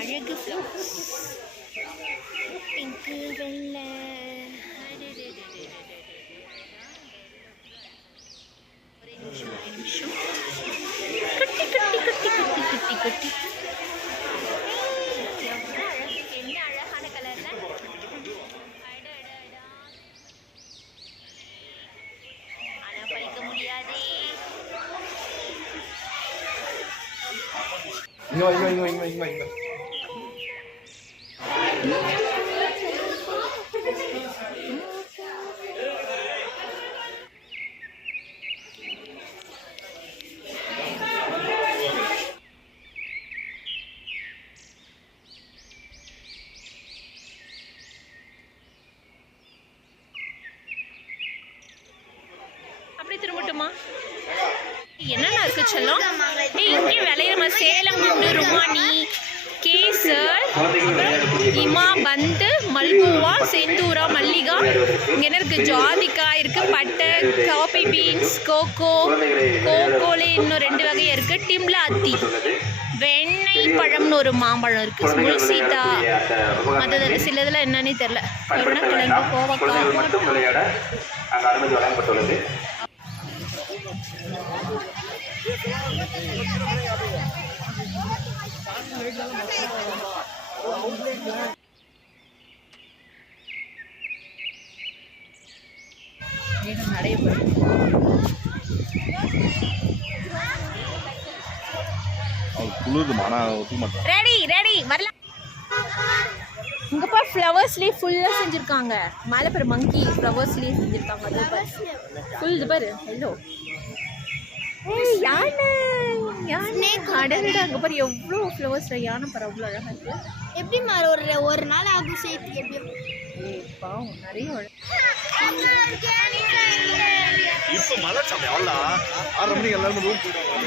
அழகு flowers pink வெள்ளை நிமிஷம் குட்டி குட்டி குட்டி குட்டி குட்டி குட்டி என்ன அழகான கலர்ல ஆனா பறிக்க முடியாதே. இங்க அப்படியே திரும்பட்டுமா? என்னென்ன இருக்கு செல்லம்? இங்கே விளையிற சேலம் குண்டு ருமானி கேசர் இமா பந்து மல்கோவா செந்தூரா மல்லிகா இங்கே என்ன இருக்குது? ஜாதிக்காய் இருக்குது, பட்டை, காபி பீன்ஸ், கோகோலே இன்னும் 2 வகையாக இருக்குது. டிம்லா அத்தி, வெண்ணெய் பழம்னு ஒரு மாம்பழம் இருக்குது, முள் சீதா, மற்ற சில இதில் என்னன்னே தெரில. உருளைக்கிழங்கு, கோவக்காய். ரெடி ரெடி வரலாம். இங்கப்பா ஃப்ளவர்ஸ்லேயே ஃபுல்லாக செஞ்சுருக்காங்க. மேலே பேர் மங்கி ஃப்ளவர்ஸ்லேயே செஞ்சுருக்காங்க. அது ஃபுல் இது பாரு எல்லோ. யானை யானை அடவிட அங்கே பாரு எவ்வளோ ஃப்ளவர்ஸில் யானை பாரு அவ்வளோ அழகாக இருக்குது. எப்படி ஒரு நாள் ஆகும் சேர்த்து எப்படி? பாவம் நிறைய இப்போ மழை சாமி அவ்வளோ 6:30 மணிக்கு எல்லாரும் ரூம் போயிடுவாங்க.